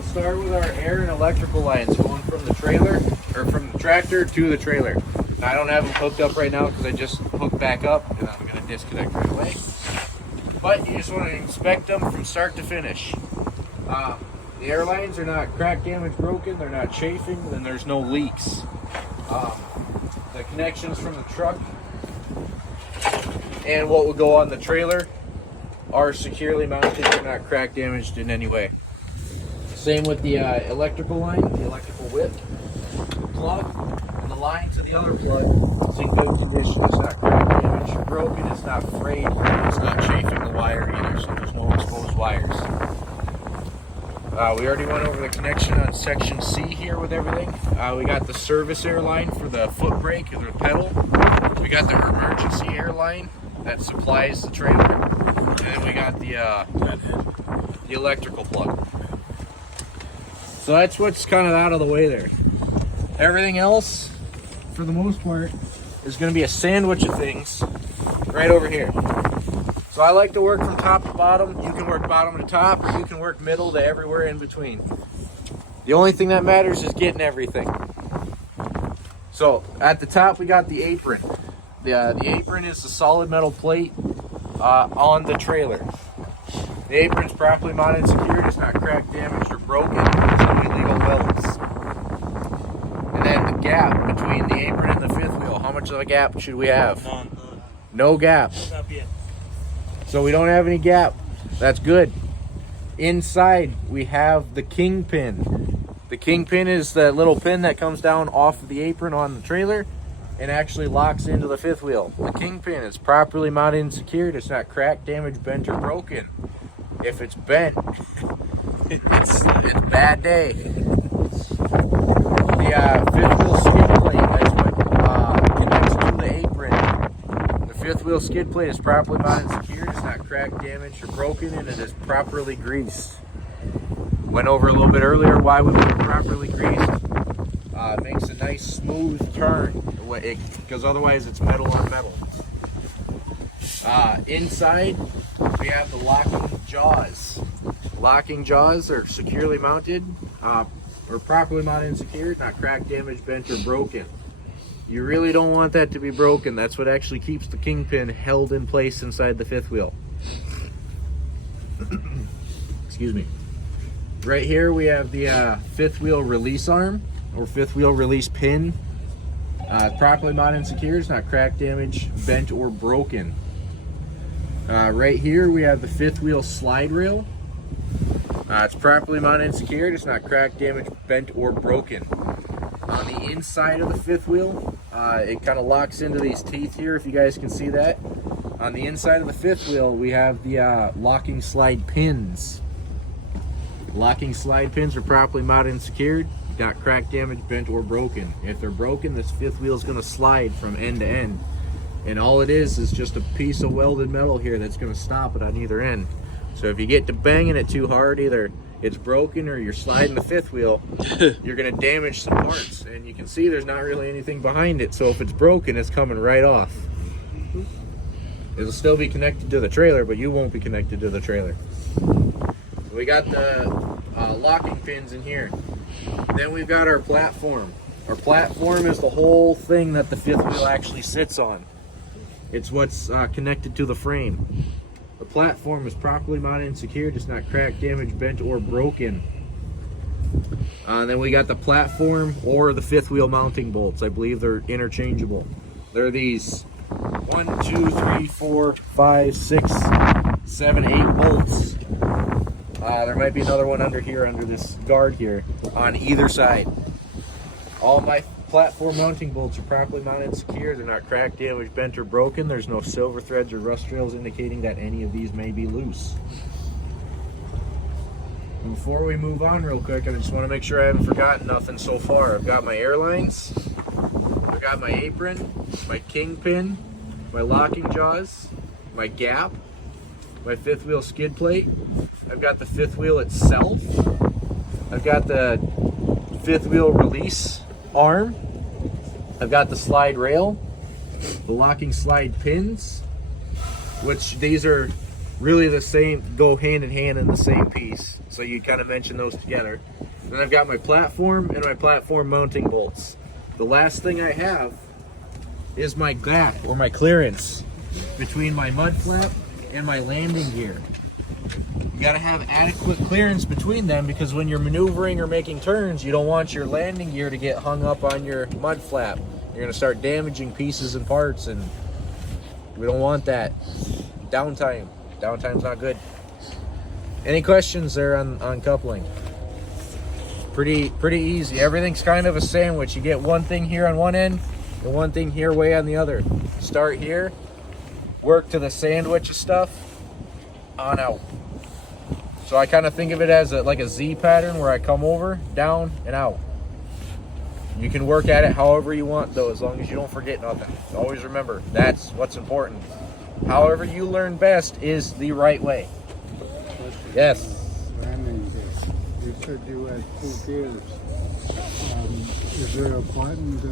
we'll start with our air and electrical lines going from the trailer, or from the tractor to the trailer. I don't have them hooked up right now because I just hooked back up and I'm going to disconnect right away. But you just want to inspect them from start to finish. The air lines are not crack, damaged, broken, they're not chafing, and there's no leaks. The connections from the truck and what will go on the trailer are securely mounted, they're not crack damaged in any way. Same with the electrical line, the electrical whip, the plug, and the line to the other plug is in good condition. It's not crack damaged or broken, it's not frayed, it's not chafing the wire either, so there's no exposed wires. We already went over the connection on section C here with everything. We got the service air line for the foot brake or the pedal. We got the emergency air line that supplies the trailer. And then we got the electrical plug. So that's what's kind of out of the way there. Everything else, for the most part, is going to be a sandwich of things right over here. So I like to work from top to bottom. You can work bottom to top. You can work middle to everywhere in between. The only thing that matters is getting everything. So at the top we got the apron. The apron is the solid metal plate on the trailer. The apron's properly mounted and secured. It's not cracked, damaged, or broken. There's no illegal welds. And then the gap between the apron and the fifth wheel. How much of a gap should we have? None. No gap. So we don't have any gap. That's good. Inside we have the kingpin. The kingpin is the little pin that comes down off of the apron on the trailer and actually locks into the fifth wheel. The kingpin is properly mounted and secured. It's not cracked, damaged, bent, or broken. If it's bent, it's a bad day. The fifth wheel skid plate, that's what connects to the apron. The fifth wheel skid plate is properly mounted and secured. It's not cracked, damaged, or broken, and it is properly greased. Went over a little bit earlier why we want it properly greased. It makes a nice smooth turn, because otherwise it's metal on metal. Inside we have the locking jaws. Locking jaws are securely mounted, or properly mounted and secured, not cracked, damaged, bent, or broken. You really don't want that to be broken. That's what actually keeps the kingpin held in place inside the fifth wheel. Excuse me. Right here we have the fifth wheel release arm, or fifth wheel release pin. Properly mounted and secured. It's not cracked, damaged, bent, or broken. Right here we have the fifth wheel slide rail. It's properly mounted and secured. It's not cracked, damaged, bent, or broken. On the inside of the fifth wheel, it kind of locks into these teeth here, if you guys can see that. On the inside of the fifth wheel, we have the locking slide pins. Locking slide pins are properly mounted and secured, not cracked, damaged, bent, or broken. If they're broken, this fifth wheel is going to slide from end to end. And all it is just a piece of welded metal here that's going to stop it on either end. So if you get to banging it too hard, either it's broken or you're sliding the fifth wheel, you're going to damage some parts. And you can see there's not really anything behind it. So if it's broken, it's coming right off. It'll still be connected to the trailer, but you won't be connected to the trailer. We got the locking pins in here. Then we've got our platform. Our platform is the whole thing that the fifth wheel actually sits on. It's what's connected to the frame. The platform is properly mounted and secured. It's not cracked, damaged, bent, or broken. Then we got the platform or the fifth wheel mounting bolts. I believe they're interchangeable. They're these 1, 2, 3, 4, 5, 6, 7, 8 bolts. There might be another one under here, under this guard here, on either side. All my platform mounting bolts are properly mounted and secure. They're not cracked, damaged, bent, or broken. There's no silver threads or rust trails indicating that any of these may be loose. And before we move on real quick, I just want to make sure I haven't forgotten nothing so far. I've got my airlines, I've got my apron, my kingpin, my locking jaws, my gap, my fifth wheel skid plate. I've got the fifth wheel itself. I've got the fifth wheel release arm. I've got the slide rail, the locking slide pins, which these are really the same, go hand in hand in the same piece. So you kind of mention those together. Then I've got my platform and my platform mounting bolts. The last thing I have is my gap, or my clearance, between my mud flap and my landing gear. You gotta have adequate clearance between them, because when you're maneuvering or making turns, you don't want your landing gear to get hung up on your mud flap. You're gonna start damaging pieces and parts, and we don't want that. Downtime's not good. Any questions there on coupling? Pretty easy. Everything's kind of a sandwich. You get one thing here on one end and one thing here way on the other. Start here, work to the sandwich of stuff, on out. So I kind of think of it as like a Z pattern, where I come over, down, and out. You can work at it however you want, though, as long as you don't forget nothing. Always remember, that's what's important. However you learn best is the right way. Yes. You said you had 2 gears. Is there a button to